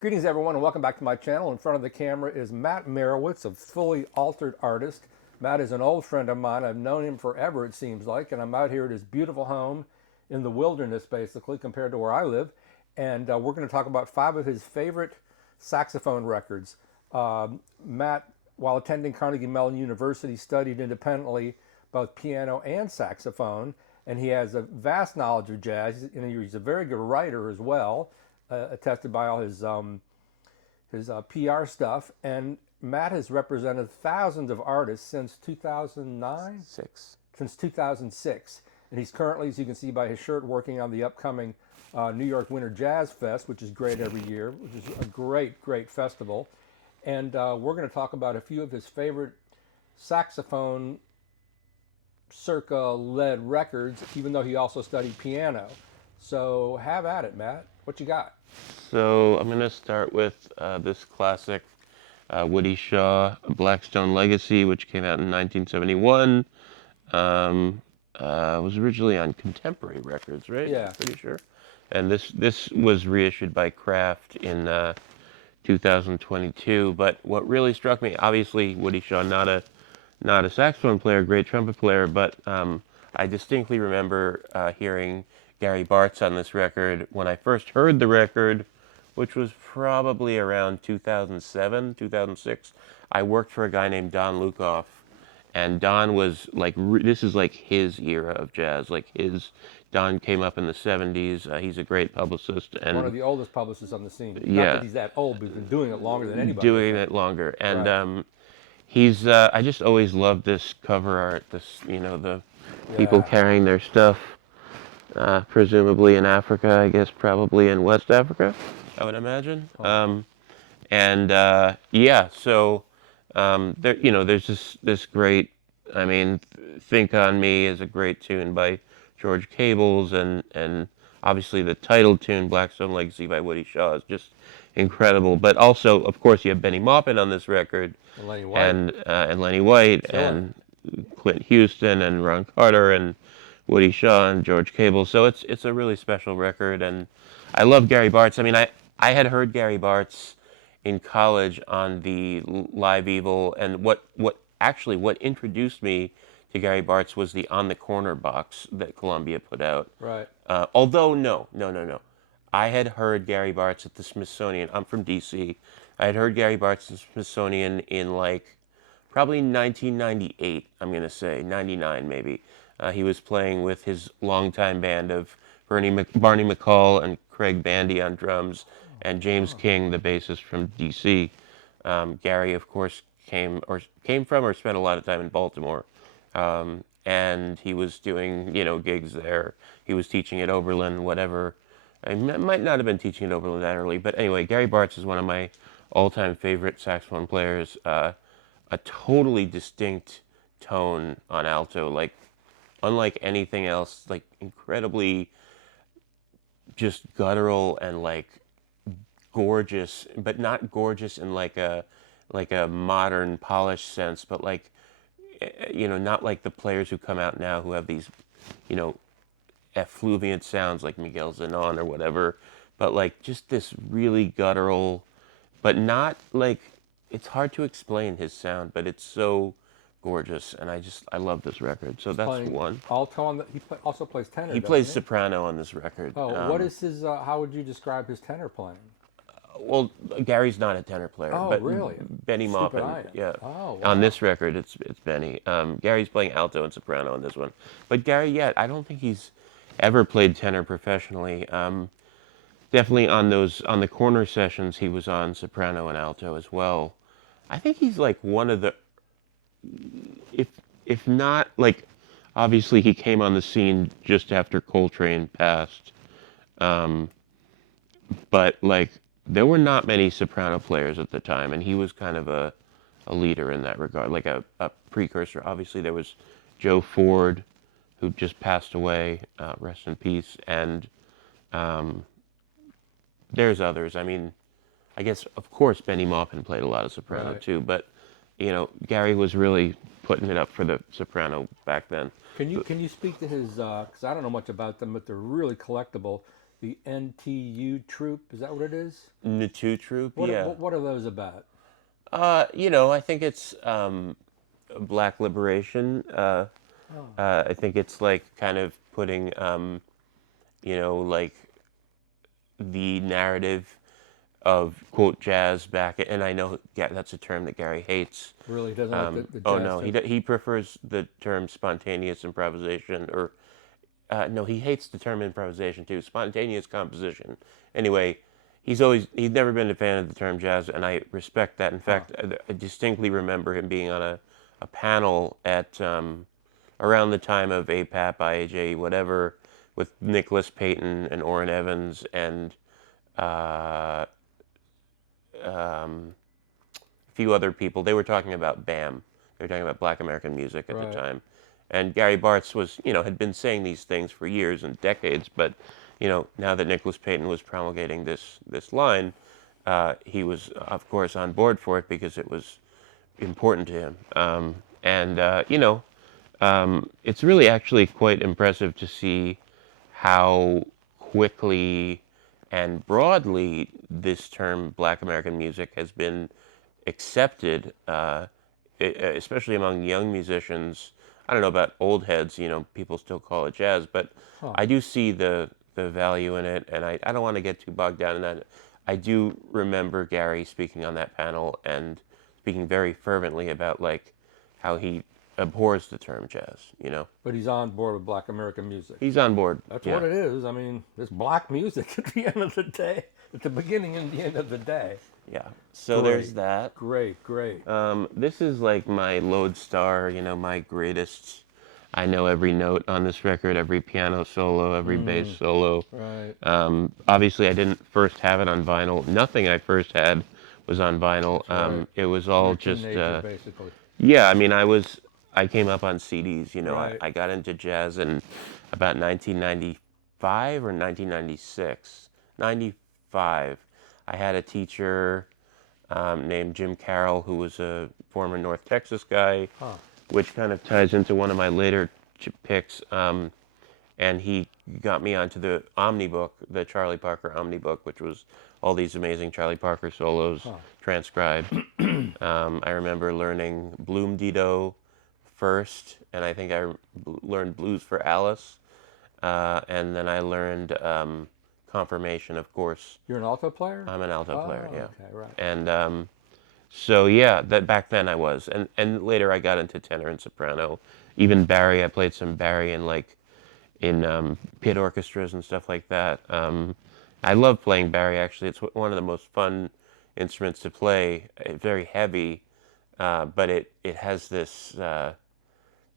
Greetings everyone and welcome back to my channel. In front of the camera is Matt Merewitz, a fully altered artist. Matt is an old friend of mine. I've known him forever, it seems like, and I'm out here at his beautiful home in the wilderness, basically, compared to where I live. And we're going to talk about 5 of his favorite saxophone records. Matt, while attending Carnegie Mellon University, studied independently both piano and saxophone, and he has a vast knowledge of jazz, and he's a very good writer as well. Attested by all his PR stuff, and Matt has represented thousands of artists since 2009? Since 2006. And he's currently, as you can see by his shirt, working on the upcoming New York Winter Jazzfest, which is great every year, which is a great, great festival. And we're going to talk about a few of his favorite saxophone circa-led records, even though he also studied piano. So have at it, Matt. What you got? So I'm going to start with this classic Woody Shaw Blackstone Legacy, which came out in 1971. Was originally on Contemporary Records, right? Yeah. Pretty sure. And this was reissued by Kraft in 2022. But what really struck me, obviously Woody Shaw, not a saxophone player, great trumpet player, but I distinctly remember hearing Gary Bartz on this record when I first heard the record, which was probably around 2007, 2006. I worked for a guy named Don Lukoff, and Don was like, this is like his era of jazz. Don came up in the 70s. He's a great publicist. And one of the oldest publicists on the scene. Yeah. Not that he's that old, but he's been doing it longer than anybody. Doing it longer. And right. He's, I just always loved this cover art, the people carrying their stuff. Presumably in Africa, I guess probably in West Africa, I would imagine. Oh. There's this great, Think on Me is a great tune by George Cables, and obviously the title tune, Blackstone Legacy by Woody Shaw, is just incredible. But also, of course, you have Benny Maupin on this record, and Lenny White, and Lenny White, and Clint Houston, and Ron Carter, and Woody Shaw and George Cable. So it's a really special record, and I love Gary Bartz. I had heard Gary Bartz in college on the Live Evil, and what introduced me to Gary Bartz was the On the Corner box that Columbia put out. Right. Although no. I had heard Gary Bartz at the Smithsonian. I'm from DC. I had heard Gary Bartz at the Smithsonian in probably 1998. I'm gonna say 99 maybe. He was playing with his longtime band of Barney McCall and Craig Bandy on drums, and James King, the bassist from D.C. Gary, of course, came from or spent a lot of time in Baltimore, and he was doing gigs there. He was teaching at Oberlin, whatever. I might not have been teaching at Oberlin that early, but anyway, Gary Bartz is one of my all-time favorite saxophone players. A totally distinct tone on alto, unlike anything else, incredibly just guttural and gorgeous, but not gorgeous in a modern polished sense, but not like the players who come out now who have these, effluviant sounds like Miguel Zenon or whatever, but just this really guttural, but not it's hard to explain his sound, but it's so gorgeous, and I love this record. So that's one. Alto on he also plays tenor. He plays soprano on this record. Oh, what is his? How would you describe his tenor playing? Well, Gary's not a tenor player. Oh, but really? Benny Maupin. Yeah. Oh, wow. On this record, it's Benny. Gary's playing alto and soprano on this one, but Gary, I don't think he's ever played tenor professionally. Definitely on the corner sessions, he was on soprano and alto as well. I think he's one of the, if not obviously he came on the scene just after Coltrane passed, but there were not many soprano players at the time, and he was kind of a leader in that regard, a precursor. Obviously there was Joe Ford, who just passed away, rest in peace, and there's others. I guess of course Benny Maupin played a lot of soprano too, but Gary was really putting it up for the soprano back then. Can you speak to his? Because I don't know much about them, but they're really collectible. the NTU troupe. Is that what it is? Natu Troop, What yeah. what are those about? I think it's Black liberation. I think it's like kind of putting, like the narrative of quote jazz back. And I know that's a term that Gary hates. Really doesn't like the Oh jazz no, term? he prefers the term spontaneous improvisation, or no, he hates the term improvisation too. Spontaneous composition. Anyway, he's never been a fan of the term jazz, and I respect that. In fact, I distinctly remember him being on a panel at around the time of APAP, IAJ, whatever, with Nicholas Payton and Orrin Evans and uh, a few other people. They were talking about BAM. They were talking about Black American music at the time. And Gary Bartz had been saying these things for years and decades, but, now that Nicholas Payton was promulgating this line, he was, of course, on board for it because it was important to him. It's really actually quite impressive to see how quickly and broadly this term Black American music has been accepted, especially among young musicians. I don't know about old heads, people still call it jazz, but I do see the value in it, and I don't want to get too bogged down in that. I do remember Gary speaking on that panel and speaking very fervently about like how he abhors the term jazz. But he's on board with Black American music. He's on board. That's what it is. I mean, it's black music at the end of the day, at the beginning and the end of the day. Yeah. So there's that. Great. This is like my lodestar, my greatest. I know every note on this record, every piano solo, every bass solo. Right. Obviously, I didn't first have it on vinyl. Nothing I first had was on vinyl. Right. It was all You're a just. teenager, basically. Yeah, I mean, I came up on CDs. Right. I got into jazz in about 1995 or 1996. 95. I had a teacher named Jim Carroll, who was a former North Texas guy, which kind of ties into one of my later picks. And he got me onto the Omnibook, the Charlie Parker Omnibook, which was all these amazing Charlie Parker solos transcribed. I remember learning Bloom Dido first, and I think I learned Blues for Alice. And then I learned Confirmation, of course. You're an alto player? I'm an alto player, yeah. Okay, right. And so yeah, that back then I was, and later I got into tenor and soprano. Even Barry, I played some Barry in pit orchestras and stuff like that. I love playing Barry. Actually, it's one of the most fun instruments to play. It's very heavy, but it has this.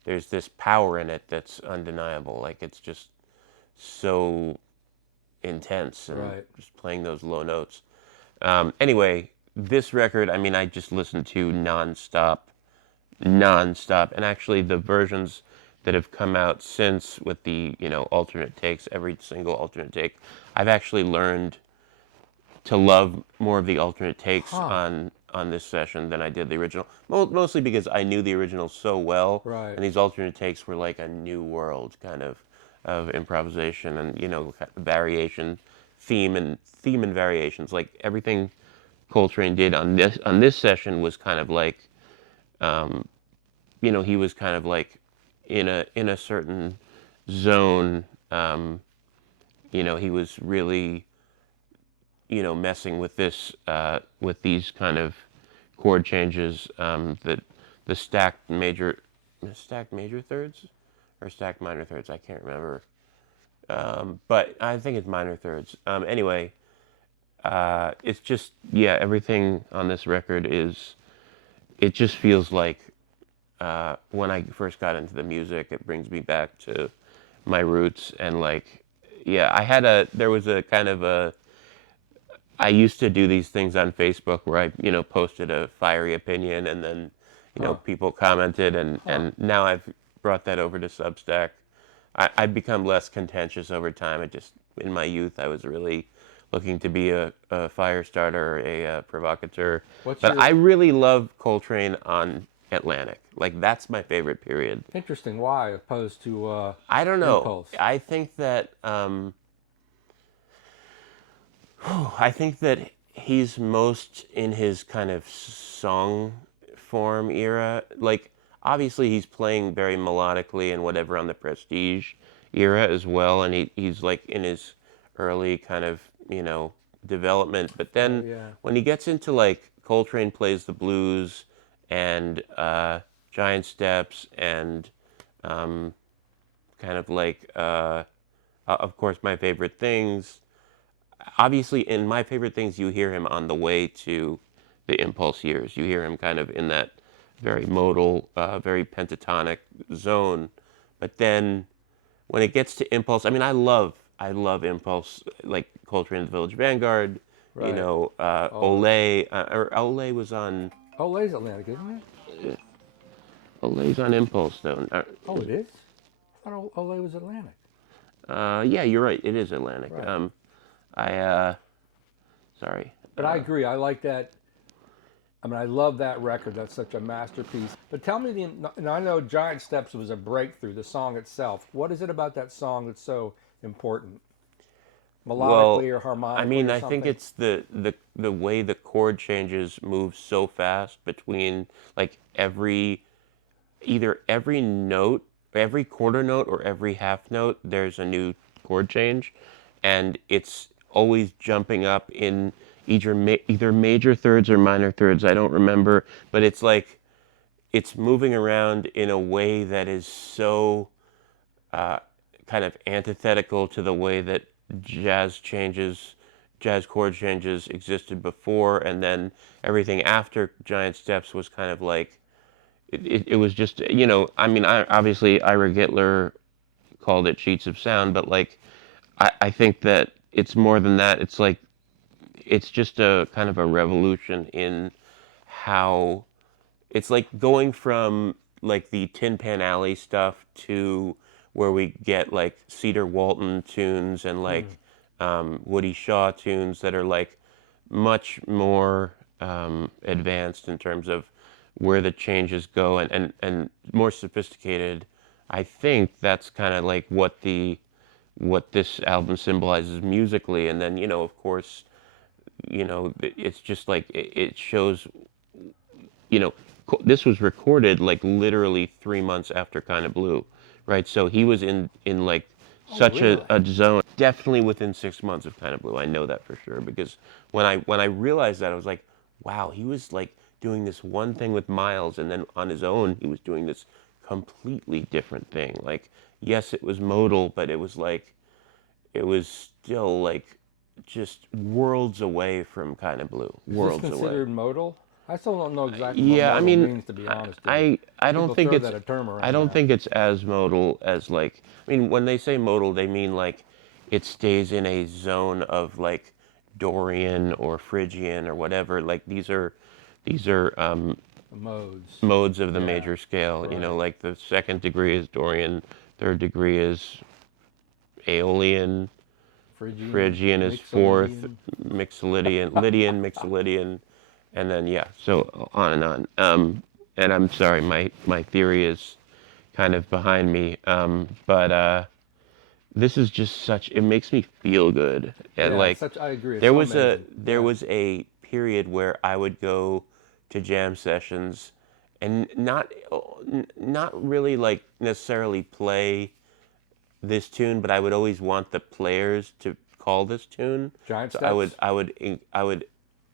There's this power in it that's undeniable. Like it's just so intense and just playing those low notes. Anyway, this record, I mean, I just listened to nonstop, and actually the versions that have come out since with the alternate takes, every single alternate take, I've actually learned to love more of the alternate takes on this session than I did the original. Mostly because I knew the original so well, and these alternate takes were like a new world kind of improvisation and variation, theme and variations. Like everything Coltrane did on this session was kind of like, he was kind of like in a certain zone. He was really messing with this with these kind of chord changes, that the stacked major thirds or stacked minor thirds, I can't remember, but I think it's minor thirds. Anyway, it's just everything on this record it just feels like when I first got into the music, it brings me back to my roots. And like there was a kind of I used to do these things on Facebook where I posted a fiery opinion, and then people commented, and now I've brought that over to Substack. I've become less contentious over time. In my youth, I was really looking to be a fire starter, a provocateur. I really love Coltrane on Atlantic. Like that's my favorite period. Interesting. Why opposed to I don't know. Impulse? I think that I think that he's most in his kind of song form era. Like, obviously, he's playing very melodically and whatever on the Prestige era as well, and he's like in his early kind of, development. But then yeah. when he gets into like Coltrane plays the blues and Giant Steps and kind of like, of course, My Favorite Things. Obviously, in My Favorite Things, you hear him on the way to the Impulse years. You hear him kind of in that very modal, very pentatonic zone. But then when it gets to Impulse, I mean, I love Impulse, like Coltrane and the Village Vanguard, Right. Olay, or Olay was on, Olay's Atlantic, isn't it? Olay's on Impulse, though. Oh, it is? I thought Olay was Atlantic. Yeah, you're right. It is Atlantic. Right. Sorry. But I agree. I like that. I mean, I love that record. That's such a masterpiece. But tell me, and I know Giant Steps was a breakthrough, the song itself. What is it about that song that's so important? Melodically or harmonically I mean, or I think it's the way the chord changes move so fast between like either every note, every quarter note or every half note, there's a new chord change, and it's always jumping up in either major thirds or minor thirds. I don't remember, but it's like it's moving around in a way that is so kind of antithetical to the way that jazz chord changes existed before, and then everything after Giant Steps was kind of like it was just, I mean, obviously Ira Gitler called it sheets of sound, but like I think that it's more than that. It's like it's just a kind of a revolution in how it's like going from like the Tin Pan Alley stuff to where we get like Cedar Walton tunes and like Woody Shaw tunes that are like much more advanced in terms of where the changes go and more sophisticated. I think that's kind of like what this album symbolizes musically, and then of course, it's just like it shows. This was recorded like literally 3 months after Kind of Blue, right? So he was in like such really? a zone. Definitely within 6 months of Kind of Blue, I know that for sure because when I realized that, I was like, wow, he was like doing this one thing with Miles, and then on his own he was doing this completely different thing. Like, yes, it was modal, but it was still like just worlds away from Kind of Blue. Is this Worlds away. considered modal? I still don't know exactly Yeah, what I modal mean, means, to be honest. I don't People think throw it's that a term around I don't now. think it's as modal as like, I mean, when they say modal, they mean like it stays in a zone of like Dorian or Phrygian or whatever. Like these are Modes. modes of the Yeah, major scale. right. Like the second degree is Dorian, third degree is Aeolian, Phrygian is fourth, Lydian, Mixolydian, and then yeah, so on and on. And I'm sorry, my theory is kind of behind me, but this is just such. It makes me feel good, and Yeah, like I agree. It's there so was amazing. there was a period where I would go to jam sessions, and not really like necessarily play this tune, but I would always want the players to call this tune. Giant So Steps? I would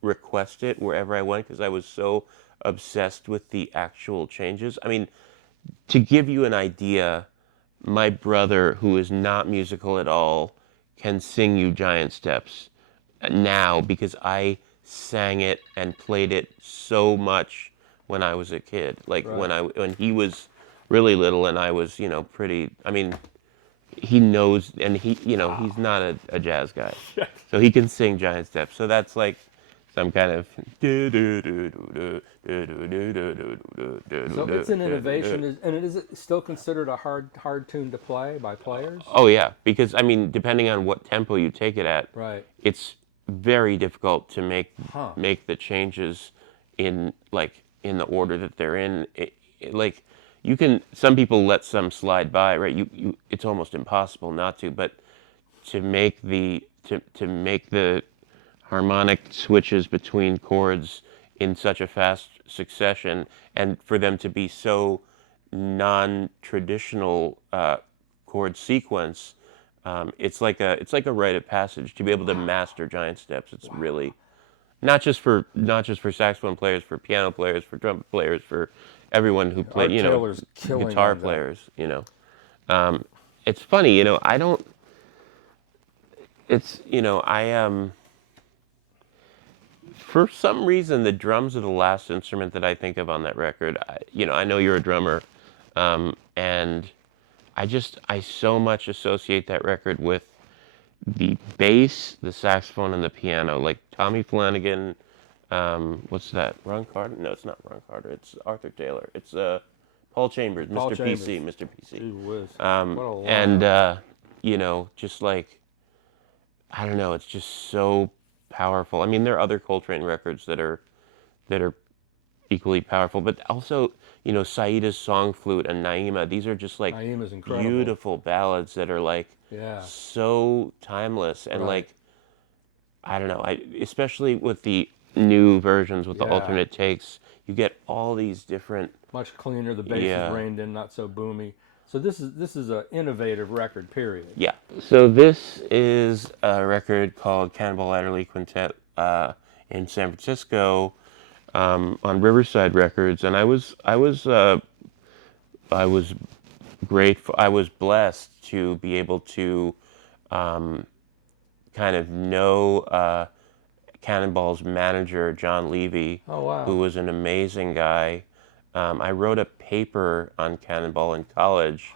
request it wherever I went because I was so obsessed with the actual changes. I mean, to give you an idea, my brother, who is not musical at all, can sing you Giant Steps now because I sang it and played it so much when I was a kid. Like Right. when he was really little and I was, pretty. I mean, he knows, and he's not a jazz guy, so he can sing Giant Steps. So that's like some kind of. So it's an innovation, and is it still considered a hard tune to play by players? Oh yeah, because I mean, depending on what tempo you take it at, Right. it's very difficult to Huh. make the changes in the order that they're in. Like you can, some people let some slide by, right? It's almost impossible not to, but to make the harmonic switches between chords in such a fast succession, and for them to be so non-traditional chord sequence, it's like a rite of passage to be able to master giant steps. It's really not just for saxophone players, for piano players, for trumpet players, for everyone who plays, Taylor's killing guitar on that. players. It's funny, I don't. It's for some reason the drums are the last instrument that I think of on that record. I know you're a drummer, and I so much associate that record with the bass, the saxophone, and the piano. Like Tommy Flanagan, what's that? Ron Carter? No, it's not Ron Carter. It's Arthur Taylor. It's Paul Chambers, Paul Mr. Chambers. PC, Mr. PC. Gee whiz. What a line. And just like, I don't know, it's just so powerful. I mean, there are other Coltrane records that are equally powerful, but also, Saida's Song Flute and Naima, these are just like Naima's incredible. beautiful ballads that are like so timeless. And like, I don't know, especially with the new versions with the alternate takes, you get all these different, much cleaner. The bass is reined in, not so boomy. So this is an innovative record, period. Yeah. So this is a record called Cannonball Adderley Quintet in San Francisco on Riverside Records, and I was grateful. I was blessed to be able to kind of know Cannonball's manager, John Levy, who was an amazing guy. I wrote a paper on Cannonball in college.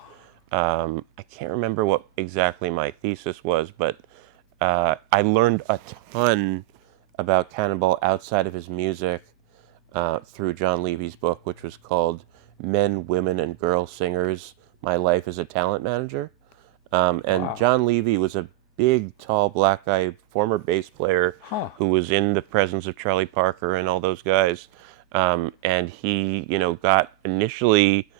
I can't remember what exactly my thesis was, but I learned a ton about Cannonball outside of his music through John Levy's book, which was called Men, Women, and Girl Singers, My Life as a Talent Manager. And John Levy was a big, tall, black guy, former bass player who was in the presence of Charlie Parker and all those guys. And he, got initially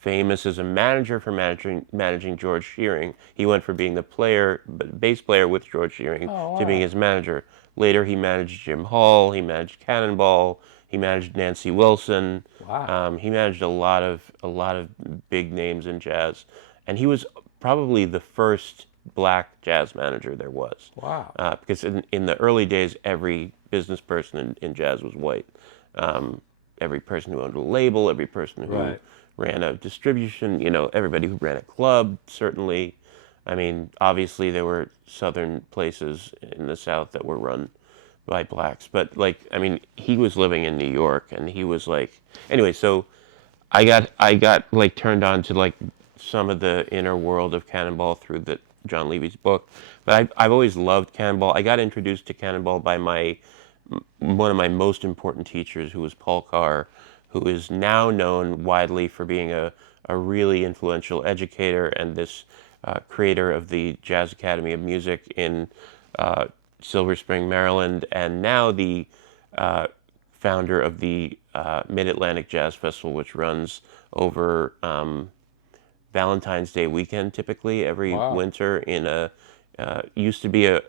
famous as a manager for managing George Shearing. He went from being the bass player with George Shearing to being his manager. Later, he managed Jim Hall. He managed Cannonball. He managed Nancy Wilson. He managed a lot of big names in jazz, and he was probably the first black jazz manager there was. Because in the early days, every business person in jazz was white. Every person who owned a label, every person who ran a distribution, everybody who ran a club, certainly. I mean, obviously there were southern places in the South that were run by blacks, but like, I mean, he was living in New York, and he was like, anyway, so I got like turned on to like some of the inner world of Cannonball through John Levy's book, but I've always loved Cannonball. I got introduced to Cannonball by one of my most important teachers, who was Paul Carr, who is now known widely for being a really influential educator and this creator of the Jazz Academy of Music in Silver Spring, Maryland, and now the founder of the Mid-Atlantic Jazz Festival, which runs over Valentine's Day weekend, typically every winter in used to be it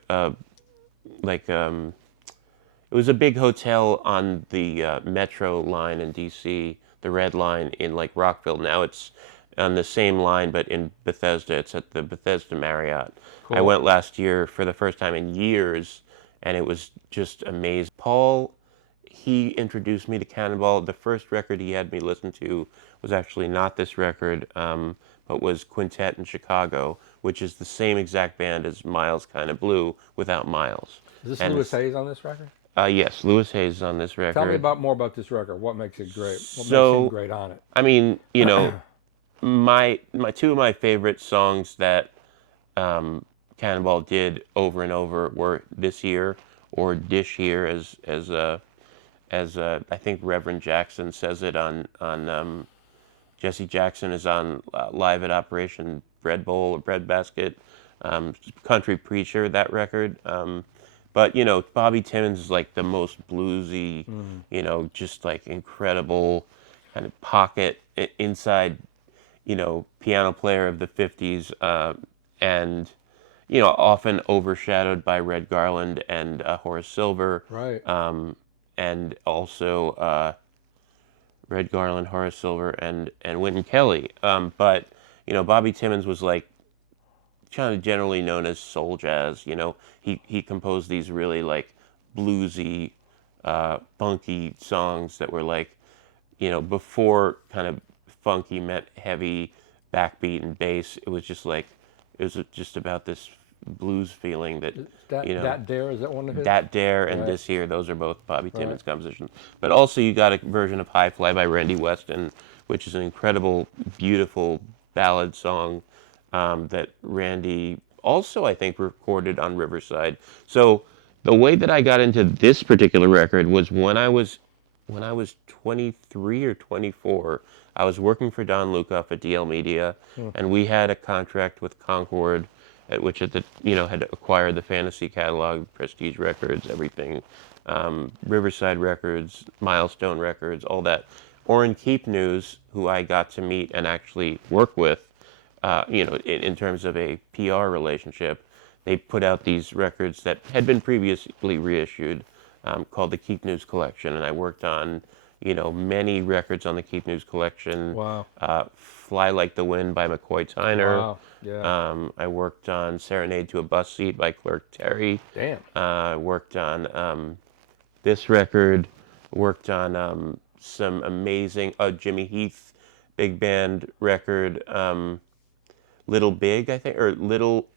was a big hotel on the Metro line in D.C., the Red Line in like Rockville. Now it's on the same line, but in Bethesda. It's at the Bethesda Marriott. I went last year for the first time in years, and it was just amazing. Paul, he introduced me to Cannonball. The first record he had me listen to was actually not this record, but was Quintet in Chicago, which is the same exact band as Miles Kinda Blue without Miles. Is this Louis Hayes on this record? Yes, Louis Hayes is on this record. Tell me more about this record. What makes it great? What makes him great on it? I mean, my two of my favorite songs that Cannonball did over and over were This Year or Dish Here, as I think Reverend Jackson says it on Jesse Jackson is on live at Operation Bread Bowl or Bread Basket, Country Preacher, that record. But, Bobby Timmons is like the most bluesy, just like incredible kind of pocket inside, piano player of the 50s. And, often overshadowed by Red Garland and Horace Silver. Right. And also Red Garland, Horace Silver, and Wynton Kelly. But Bobby Timmons was like kind of generally known as soul jazz. He composed these really like bluesy, funky songs that were like, before kind of funky meant heavy backbeat and bass. It was just about this blues feeling that That Dare, is that one of his? That Dare and Right. This Here, those are both Bobby Timmons compositions. But also you got a version of High Fly by Randy Weston, which is an incredible, beautiful ballad song that Randy also, I think, recorded on Riverside. So the way that I got into this particular record was when I was 23 or 24. I was working for Don Lukoff at DL Media, and we had a contract with Concord, at which had acquired the Fantasy catalog, Prestige Records, everything, Riverside Records, Milestone Records, all that. Orrin Keep News, who I got to meet and actually work with, in terms of a PR relationship, they put out these records that had been previously reissued, called the Keep News Collection, and I worked on, many records on the Keep News Collection. Wow. Fly Like the Wind by McCoy Tyner. Wow. Yeah. I worked on Serenade to a Bus Seat by Clerk Terry. Damn. I worked on this record. Worked on some amazing Jimmy Heath big band record, Little Big, I think, or Little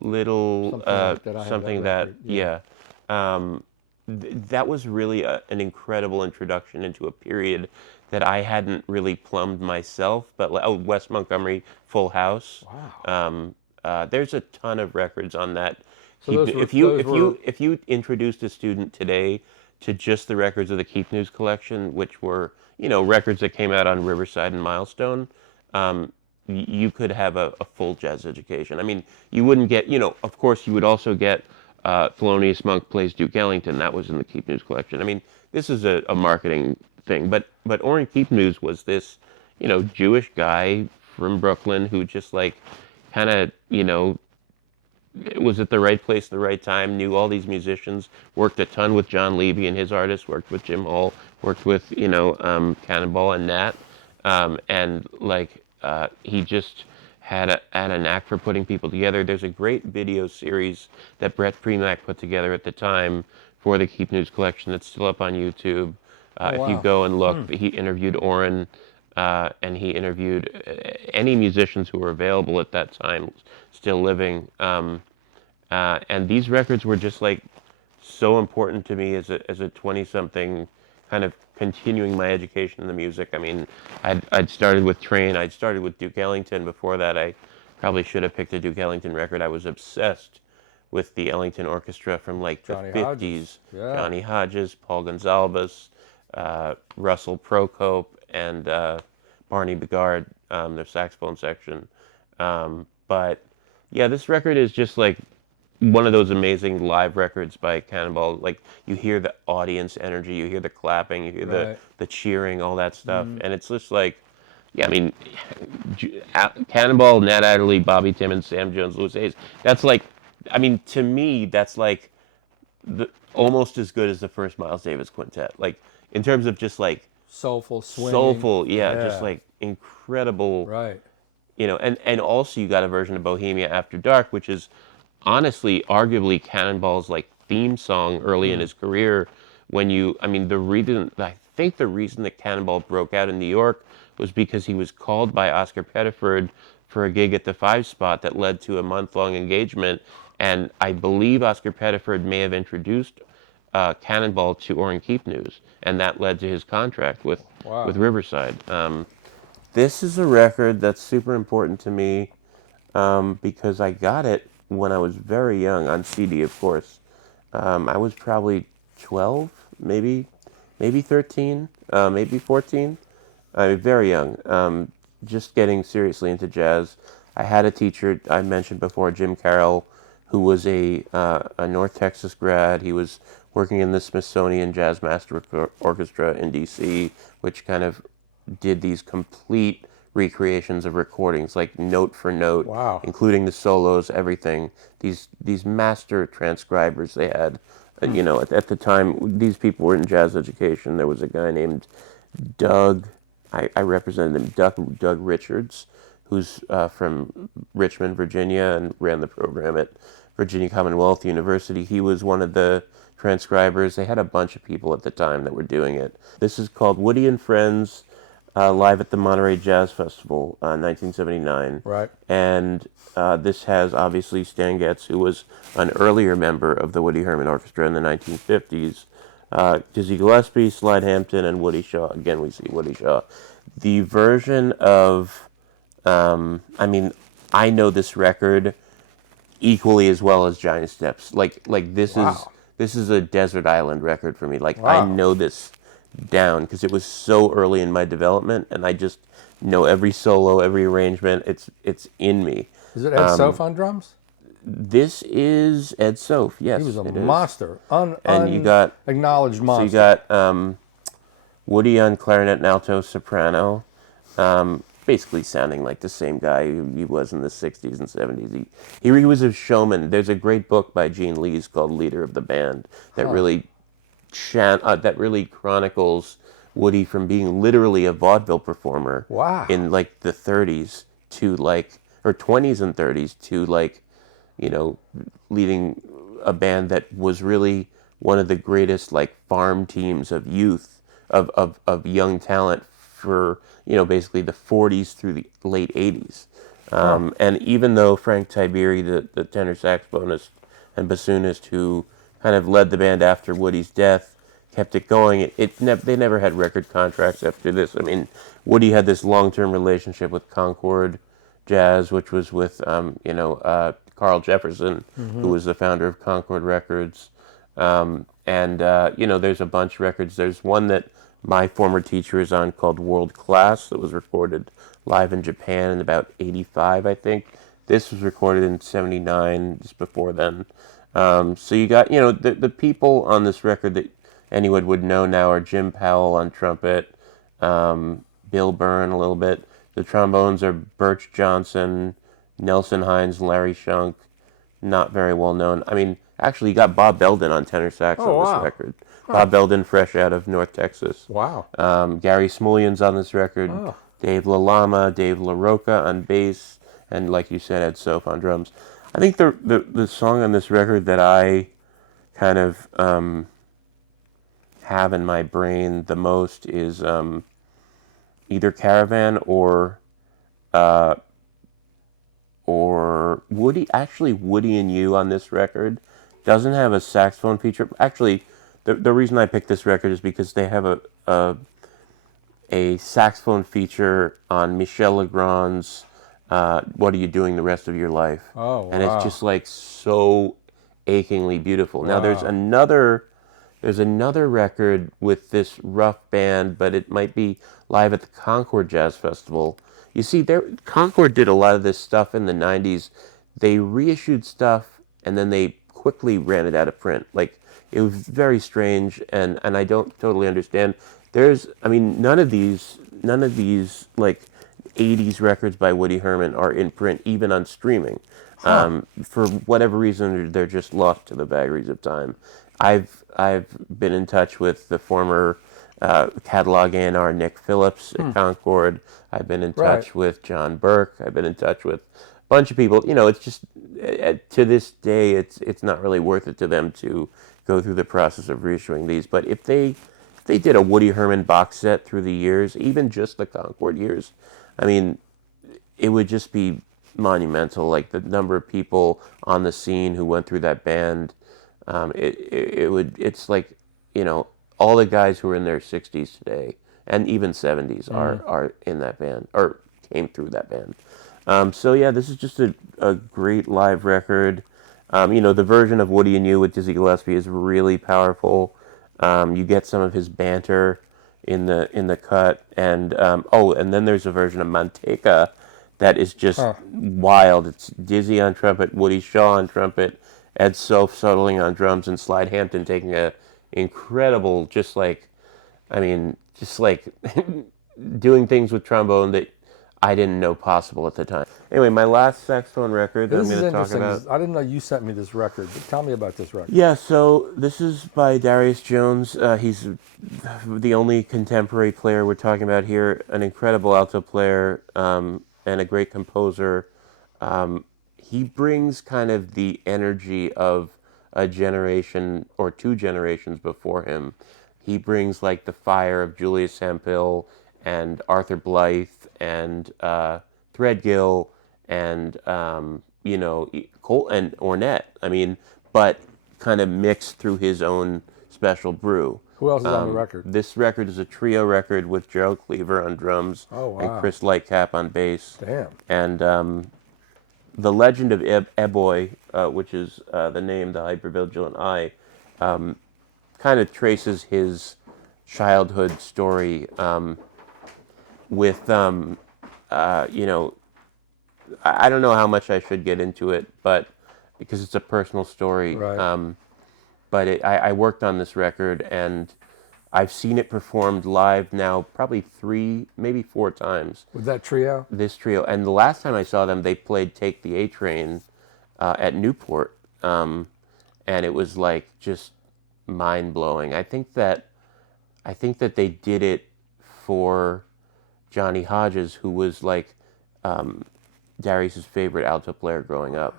Something like that. I have something that that, record, yeah. That was really an incredible introduction into a period that I hadn't really plumbed myself. But Wes Montgomery, Full House. Wow. There's a ton of records on that. So those were- If you introduced a student today to just the records of the Keep News collection, which were records that came out on Riverside and Milestone, you could have a full jazz education. I mean, you wouldn't get, of course, you would also get Thelonious Monk Plays Duke Ellington. That was in the Keep News collection. I mean, this is a marketing thing. But Orrin Keep News was this, Jewish guy from Brooklyn who just like kind of, was at the right place at the right time, knew all these musicians, worked a ton with John Levy and his artists, worked with Jim Hall, worked with, Cannonball and Nat. And he just had a knack for putting people together. There's a great video series that Brett Premack put together at the time for the Keep News collection that's still up on YouTube. If you wow. go and look, he interviewed Orrin, and he interviewed any musicians who were available at that time, still living. And these records were just like so important to me as a 20-something, kind of continuing my education in the music. I mean, I'd started with Train, I'd started with Duke Ellington. Before that, I probably should have picked a Duke Ellington record. I was obsessed with the Ellington Orchestra from like the Johnny 50s. Hodges. Yeah. Johnny Hodges, Paul Gonsalves, Russell Procope, and Barney Bigard, their saxophone section. But yeah, this record is just like one of those amazing live records by Cannonball. Like, you hear the audience energy, you hear the clapping, you hear Right. the cheering, all that stuff. And it's just like, yeah, I mean, Cannonball, Nat Adderley, Bobby Timmons, Sam Jones, Louis Hayes. That's like, I mean, to me, that's like almost as good as the first Miles Davis quintet. Like, in terms of just like Soulful, swinging. soulful, just like incredible. Right. And also you got a version of Bohemia After Dark, which is honestly, arguably Cannonball's like theme song early in his career. I think the reason that Cannonball broke out in New York was because he was called by Oscar Pettiford for a gig at the Five Spot that led to a month-long engagement. And I believe Oscar Pettiford may have introduced Cannonball to Orrin Keep News, and that led to his contract with Riverside. This is a record that's super important to me because I got it when I was very young on CD, of course. I was probably 12, maybe 13, maybe 14. Very young, just getting seriously into jazz. I had a teacher I mentioned before, Jim Carroll, who was a North Texas grad. He was working in the Smithsonian Jazz Master Orchestra in D.C., which kind of did these complete recreations of recordings, like note for note, Wow. including the solos, everything. These master transcribers they had. At the time, these people were in jazz education. There was a guy named Doug. I represented him, Doug Richards, who's from Richmond, Virginia, and ran the program at Virginia Commonwealth University. He was one of the transcribers. They had a bunch of people at the time that were doing it. This is called Woody and Friends, live at the Monterey Jazz Festival, 1979. Right. And this has, obviously, Stan Getz, who was an earlier member of the Woody Herman Orchestra in the 1950s. Dizzy Gillespie, Slide Hampton, and Woody Shaw. Again, we see Woody Shaw. The version of, I know this record equally as well as Giant Steps. Like this Wow. this is a desert island record for me. Like, Wow. I know this down because it was so early in my development, and I just know every solo, every arrangement. It's in me. Is it Ed Soph on drums? This is Ed Soph. Yes, He was a it is. monster. And you got acknowledged So monster. you got Woody on clarinet and alto soprano, basically sounding like the same guy he was in the 60s and 70s. He was a showman. There's a great book by Gene Lees called Leader of the Band that really chronicles Woody from being literally a vaudeville performer Wow. in like the 30s to or 20s and 30s to leading a band that was really one of the greatest farm teams of youth, of young talent for, basically the 40s through the late 80s. And even though Frank Tiberi, the tenor saxophonist and bassoonist who kind of led the band after Woody's death, kept it going, they never had record contracts after this. I mean, Woody had this long-term relationship with Concord Jazz, which was with, Carl Jefferson, who was the founder of Concord Records. There's a bunch of records. There's one that my former teacher is on called World Class that was recorded live in Japan in about 85, I think. This was recorded in 79, just before then. So you got, the people on this record that anyone would know now are Jim Powell on trumpet, Bill Byrne a little bit. The trombones are Birch Johnson, Nelson Hines, Larry Shunk, not very well known. I mean, actually, you got Bob Belden on tenor sax on wow. this record. Bob Belden, fresh out of North Texas. Wow. Gary Smullyan's on this record. Oh. Dave LaLama, Dave LaRocca on bass, and like you said, Ed Soph on drums. I think the song on this record that I kind of have in my brain the most is either Caravan or Woody. Actually, Woody and You on this record doesn't have a saxophone feature. Actually, the reason I picked this record is because they have a saxophone feature on Michel Legrand's What Are You Doing the Rest of Your Life? Oh, wow. And it's just so achingly beautiful. Now there's another record with this rough band, but it might be live at the Concord Jazz Festival. You see, Concord did a lot of this stuff in the 90s. They reissued stuff, and then they quickly ran it out of print. It was very strange, and I don't totally understand. None of these 80s records by Woody Herman are in print, even on streaming. For whatever reason, they're just lost to the vagaries of time. I've been in touch with the former catalog A&R Nick Phillips at Concord. I've been in touch with John Burke. I've been in touch with a bunch of people. It's just to this day, it's not really worth it to them to go through the process of reissuing these. But if they did a Woody Herman box set through the years, even just the Concord years, it would just be monumental. The number of people on the scene who went through that band, it's all the guys who are in their 60s today and even 70s are in that band or came through that band. This is just a great live record. The version of Woody and You with Dizzy Gillespie is really powerful. You get some of his banter in the cut, and then there's a version of Manteca that is just wild. It's Dizzy on trumpet, Woody Shaw on trumpet, Ed Soph settling on drums, and Slide Hampton taking a incredible, just doing things with trombone that I didn't know possible at the time. Anyway, my last saxophone record that I'm This is going to talk interesting. about. 'Cause I didn't know you sent me this record. But tell me about this record. Yeah, so this is by Darius Jones. He's the only contemporary player we're talking about here. An incredible alto player and a great composer. He brings kind of the energy of a generation or two generations before him. He brings like the fire of Julius Sampill and Arthur Blythe and Threadgill and Colt and Ornette. I mean, but kind of mixed through his own special brew. Who else is on the record? This record is a trio record with Gerald Cleaver on drums and Chris Lightcap on bass. Damn. And The Legend of Eboy, which is the name, the hypervigilant eye, kind of traces his childhood story with, I don't know how much I should get into it, but because it's a personal story. Right. But I worked on this record, and I've seen it performed live now probably 3, maybe 4 times. With that trio? This trio. And the last time I saw them, they played Take the A Train at Newport. And it was like just mind-blowing. I think that they did it for Johnny Hodges, who was like Darius's favorite alto player growing up.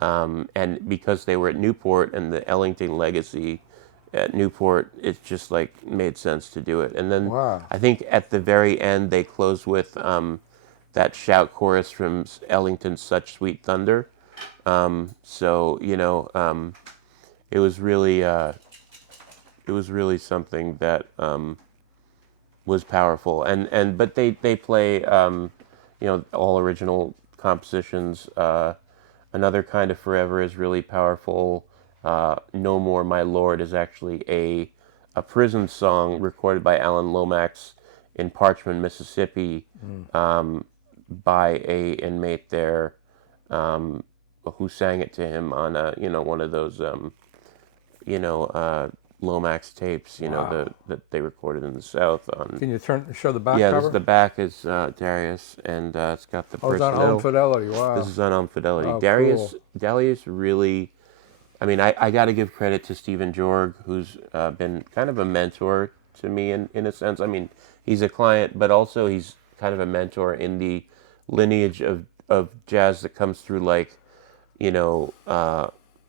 And because they were at Newport and the Ellington legacy at Newport, it just like made sense to do it. And then I think at the very end they closed with that shout chorus from Ellington's "Such Sweet Thunder." So it was really something that was powerful. But they play all original compositions. Another Kind of Forever is really powerful. No More, My Lord is actually a prison song recorded by Alan Lomax in Parchman, Mississippi, by a inmate there who sang it to him on one of those Lomax tapes, that they recorded in the South. Can you show the back cover? cover? Yeah, the back is Darius, and it's got the it's on Home Fidelity. Wow. This is on Home Fidelity. Oh, Darius really, I mean, I got to give credit to Stephen Jorg, who's been kind of a mentor to me in a sense. I mean, he's a client, but also he's kind of a mentor in the lineage of jazz that comes through, like,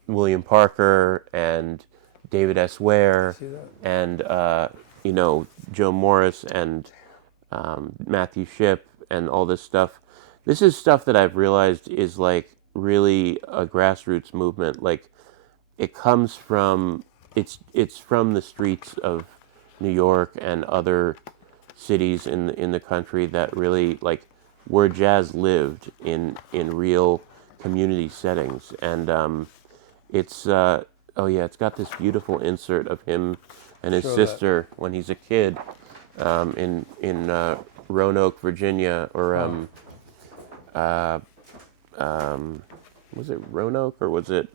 William Parker and David S. Ware and, Joe Morris and Matthew Shipp and all this stuff. This is stuff that I've realized is like really a grassroots movement. Like it comes from, it's from the streets of New York and other cities in the country that really like where jazz lived in real community settings. And it's got this beautiful insert of him and his sister when he's a kid in Roanoke, Virginia, or was it Roanoke or was it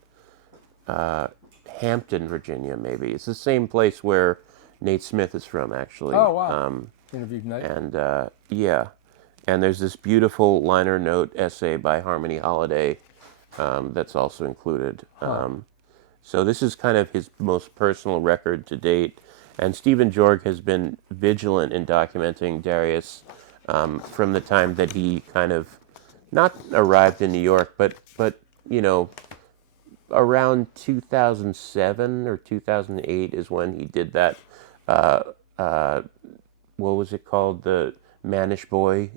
Hampton, Virginia? Maybe it's the same place where Nate Smith is from, actually. Oh wow! Interviewed Nate. And and there's this beautiful liner note essay by Harmony Holiday that's also included. So this is kind of his most personal record to date. And Stephen Jorg has been vigilant in documenting Darius from the time that he kind of not arrived in New York, but around 2007 or 2008 is when he did that. What was it called? The Manish Boy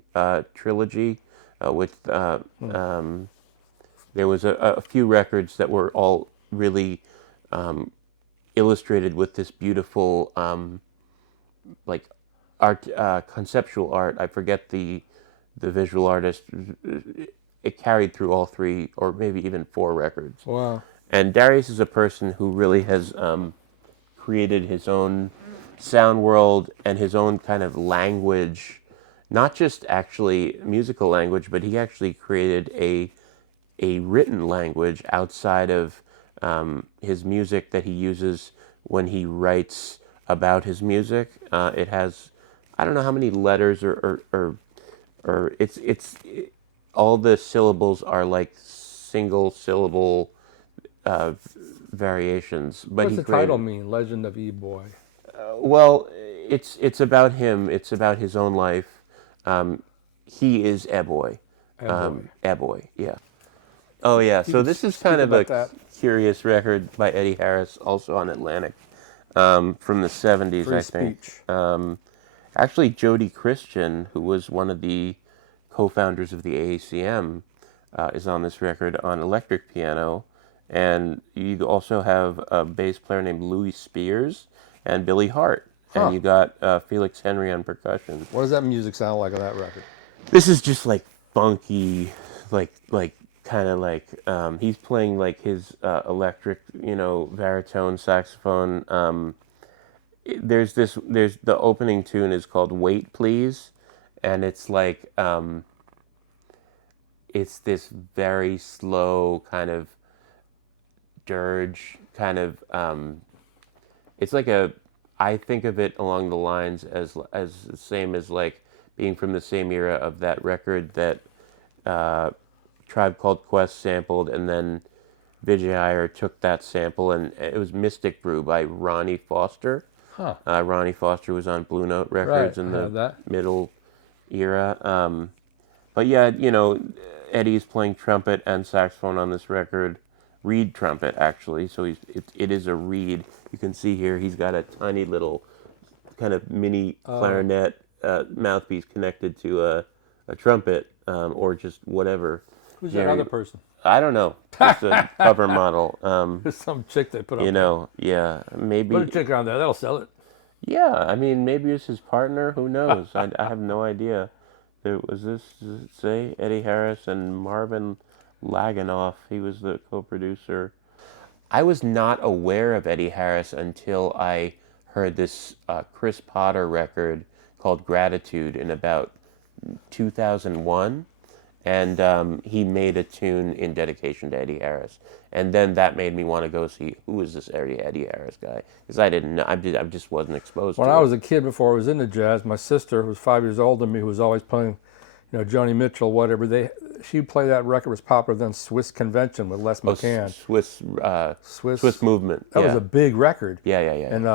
trilogy. With there was a few records that were all really illustrated with this beautiful like art, conceptual art. I forget the visual artist. It carried through all 3 or maybe even 4 records. Wow. And Darius is a person who really has created his own sound world and his own kind of language, not just actually musical language, but he actually created a written language outside of his music that he uses when he writes about his music. It has, I don't know how many letters or or all the syllables are like single syllable variations. But What's the title mean? Legend of E-Boy. Well, it's about him. It's about his own life. He is E-Boy. E-Boy, yeah. Oh, yeah. So this is kind of a curious record by Eddie Harris, also on Atlantic, from the 70s, Free I think. speech. Actually, Jody Christian, who was one of the co-founders of the AACM, is on this record on electric piano. And you also have a bass player named Louis Spears and Billy Hart. Huh. And you got Felix Henry on percussion. What does that music sound like on that record? This is just like funky, like kind of like he's playing like his electric, baritone saxophone. There's the opening tune is called "Wait Please," and it's like it's this very slow kind of dirge kind of. It's like I think of it along the lines as the same as like being from the same era of that record that Tribe Called Quest sampled, and then Vijay Iyer took that sample, and it was Mystic Brew by Ronnie Foster. Huh. Ronnie Foster was on Blue Note Records in the middle era. But yeah, Eddie's playing trumpet and saxophone on this record. Reed trumpet, actually. So it is a reed. You can see here he's got a tiny little kind of mini clarinet mouthpiece connected to a trumpet or just whatever. Who's that other person? I don't know. Just a cover model. There's some chick they put up Yeah, maybe. Put a chick on there, that'll sell it. Yeah, I mean, maybe it's his partner. Who knows? I have no idea. Does it say Eddie Harris and Marvin Laganoff? He was the co-producer. I was not aware of Eddie Harris until I heard this Chris Potter record called Gratitude in about 2001. And he made a tune in dedication to Eddie Harris. And then that made me want to go see who is this Eddie Harris guy, because I didn't know. I just wasn't exposed to it. When I was a kid, before I was into jazz, my sister, who was 5 years older than me, who was always playing, Joni Mitchell, whatever. She'd play that record, was popular then, Swiss Convention with Les McCann. Swiss Movement. That was a big record. Yeah. And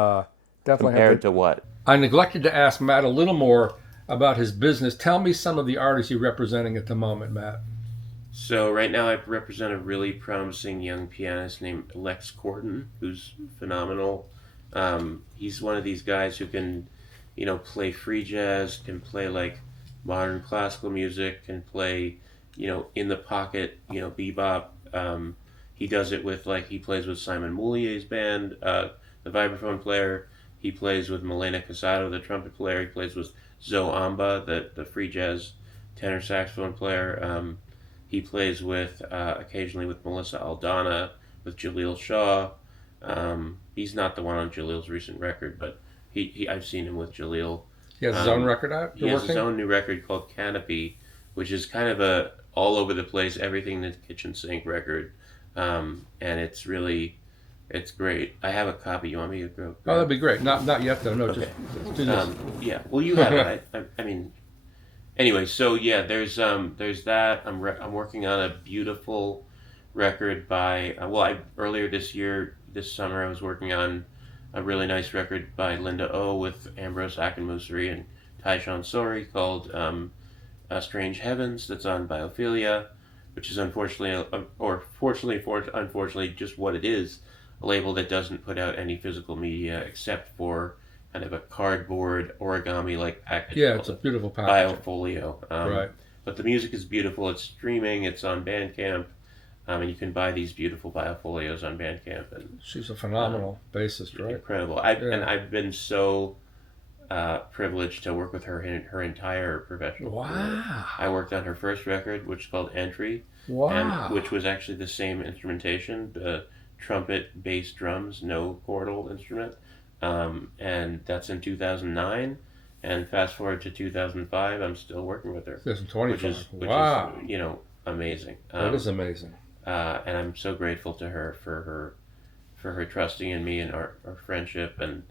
definitely compared to what? I neglected to ask Matt a little more about his business. Tell me some of the artists you're representing at the moment, Matt. So right now I represent a really promising young pianist named Lex Corton, who's phenomenal. He's one of these guys who can, play free jazz, can play like modern classical music, can play, in the pocket, bebop. He does it with he plays with Simon Moulier's band, the vibraphone player. He plays with Milena Casado, the trumpet player. He plays with Zoe Amba, the free jazz tenor saxophone player. He plays with occasionally with Melissa Aldana, with Jaleel Shaw. He's not the one on Jaleel's recent record, but I've seen him with Jaleel. He has his own record out? He has his own new record called Canopy, which is kind of a all over the place, everything in the kitchen sink record. And it's great. I have a copy. You want me to go? Oh, that'd be great. Not yet, though. No, okay. Just do this. Yeah. Well, you have it. I mean, anyway. So yeah, there's that. I'm working on a beautiful record by. Earlier this summer, I was working on a really nice record by Linda O with Ambrose Akinmusari and Tyshawn Sori called Strange Heavens. That's on Biophilia, which is unfortunately just what it is. A label that doesn't put out any physical media except for kind of a cardboard origami-like package. Yeah, it's a beautiful package. Biofolio. Right. But the music is beautiful. It's streaming. It's on Bandcamp. And you can buy these beautiful biofolios on Bandcamp. And she's a phenomenal bassist, right? Incredible. I've been so privileged to work with her in her entire professional career. I worked on her first record, which is called Entry. Wow. And which was actually the same instrumentation. Trumpet, bass, drums, no chordal instrument, and that's in 2009. And fast forward to 2005, I'm still working with her. 2025. Which is amazing. That is amazing. And I'm so grateful to her for her trusting in me and our friendship. And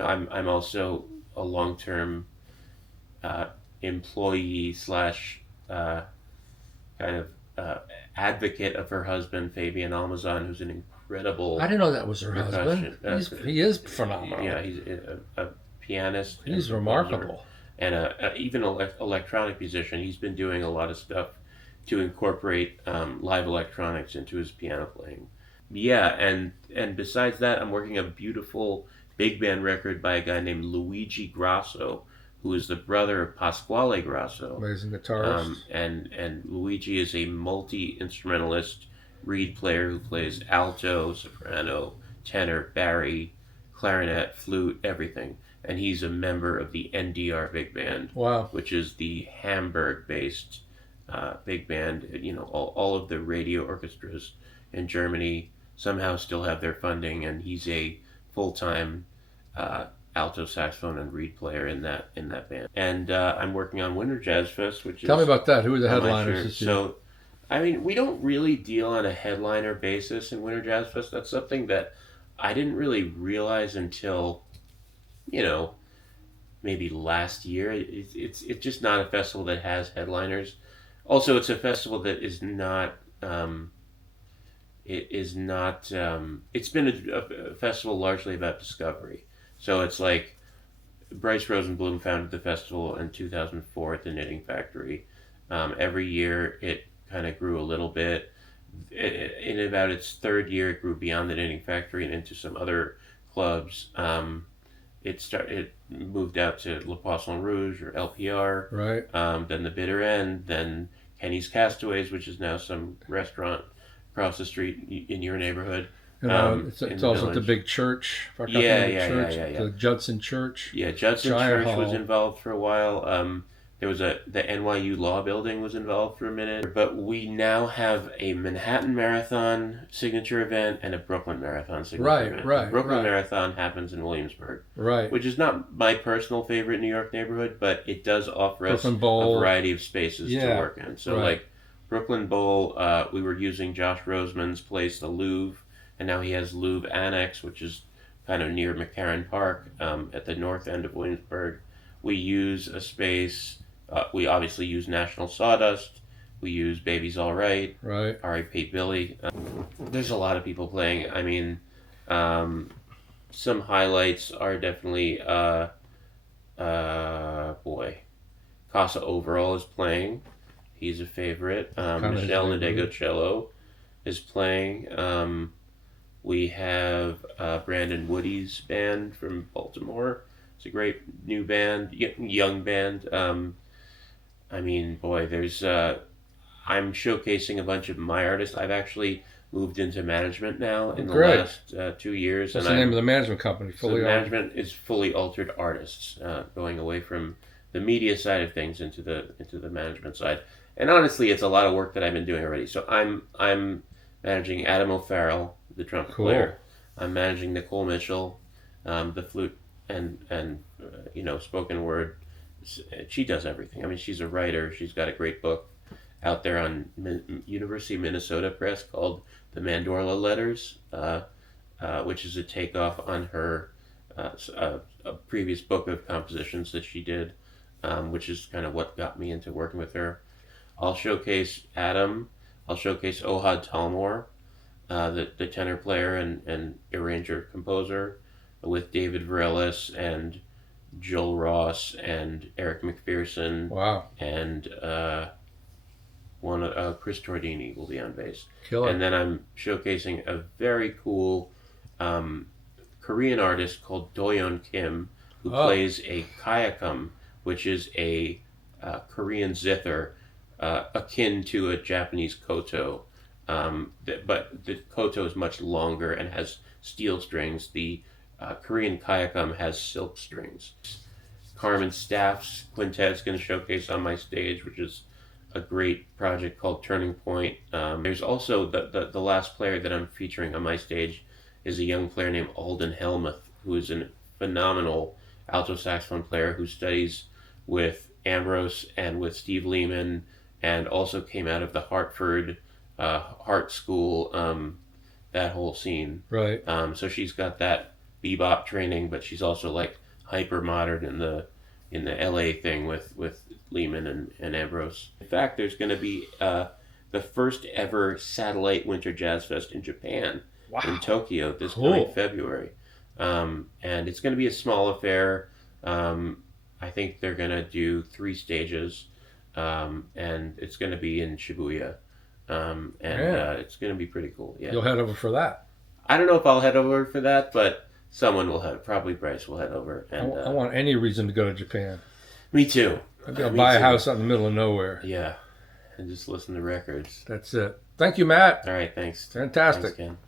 I'm also a long-term employee slash kind of advocate of her husband, Fabian Almazan, who's an incredible. I didn't know that was her husband. He is phenomenal. Yeah, he's a pianist. He's remarkable. And even an electronic musician. He's been doing a lot of stuff to incorporate live electronics into his piano playing. Yeah, and besides that, I'm working a beautiful big band record by a guy named Luigi Grasso, who is the brother of Pasquale Grasso. Amazing guitarist. And Luigi is a multi-instrumentalist reed player who plays alto, soprano, tenor, bari, clarinet, flute, everything. And he's a member of the NDR Big Band, wow, which is the Hamburg-based big band. You know, all of the radio orchestras in Germany somehow still have their funding, and he's a full-time alto saxophone and reed player in that band. And I'm working on Winter Jazzfest, which Tell me about that. Who are the headliners this year? So, I mean, we don't really deal on a headliner basis in Winter Jazzfest. That's something that I didn't really realize until, you know, maybe last year. It's just not a festival that has headliners. Also, it's a festival that is not. It's been a festival largely about discovery. So it's like Bryce Rosenblum founded the festival in 2004 at the Knitting Factory. Every year it kind of grew a little bit. In about its third year, it grew beyond the Knitting Factory and into some other clubs. It moved out to Le Poisson Rouge or LPR. Right. Then the Bitter End. Then Kenny's Castaways, which is now some restaurant across the street in your neighborhood. It's also the big church. Yeah. The Judson Church. Yeah, Judson Giant Church Hall. was involved for a while. There was the NYU Law Building was involved for a minute. But we now have a Manhattan Marathon signature event and a Brooklyn Marathon signature event. Right. The Brooklyn Marathon happens in Williamsburg. Right. Which is not my personal favorite New York neighborhood, but it does offer us a Bowl. variety of spaces to work in. So like Brooklyn Bowl, we were using Josh Roseman's place, the Louvre, and now he has Louvre Annex, which is kind of near McCarran Park at the north end of Williamsburg. We use a space, we obviously use National Sawdust, we use Baby's All Right, R.I.P. Billy. There's a lot of people playing. I mean, some highlights are definitely, Casa Overall is playing. He's a favorite. Michelle Nadegocello is playing. We have Brandon Woody's band from Baltimore. It's a great new band, young band. I mean, boy, there's. I'm showcasing a bunch of my artists. I've actually moved into management now in the last 2 years. What's the name of the management company? Management is Fully Altered Artists, going away from the media side of things into the management side. And honestly, it's a lot of work that I've been doing already. So I'm managing Adam O'Farrell, the trumpet player. I'm managing Nicole Mitchell, the flute and spoken word. She does everything. I mean, she's a writer. She's got a great book out there on University of Minnesota Press called The Mandorla Letters, which is a takeoff on her a previous book of compositions that she did, which is kind of what got me into working with her. I'll showcase Adam. I'll showcase Ohad Talmor, the tenor player and arranger composer, with David Varelis and Joel Ross and Eric McPherson. Wow. And Chris Tordini will be on bass. Killer. And then I'm showcasing a very cool Korean artist called DoYeon Kim, who plays a kayakum, which is a Korean zither, akin to a Japanese koto. But the koto is much longer and has steel strings. The Korean kayakum has silk strings. Carmen Staff's quintet is going to showcase on my stage, which is a great project called Turning Point. There's also the last player that I'm featuring on my stage is a young player named Alden Helmuth, who is a phenomenal alto saxophone player who studies with Ambrose and with Steve Lehman, and also came out of the Hartford Hart School, that whole scene. Right. So she's got that bebop training, but she's also like hyper modern in the in the LA thing with Lehman and Ambrose. In fact, there's going to be the first ever satellite Winter Jazz Fest in Japan, in Tokyo this coming February. And it's going to be a small affair. I think they're going to do 3 stages, and it's going to be in Shibuya. It's going to be pretty cool. Yeah. You'll head over for that. I don't know if I'll head over for that, but someone will head. Probably Bryce will head over. And I want any reason to go to Japan. Me too. I'm going to buy a house out in the middle of nowhere. Yeah, and just listen to records. That's it. Thank you, Matt. All right, thanks. Fantastic. Thanks, Ken.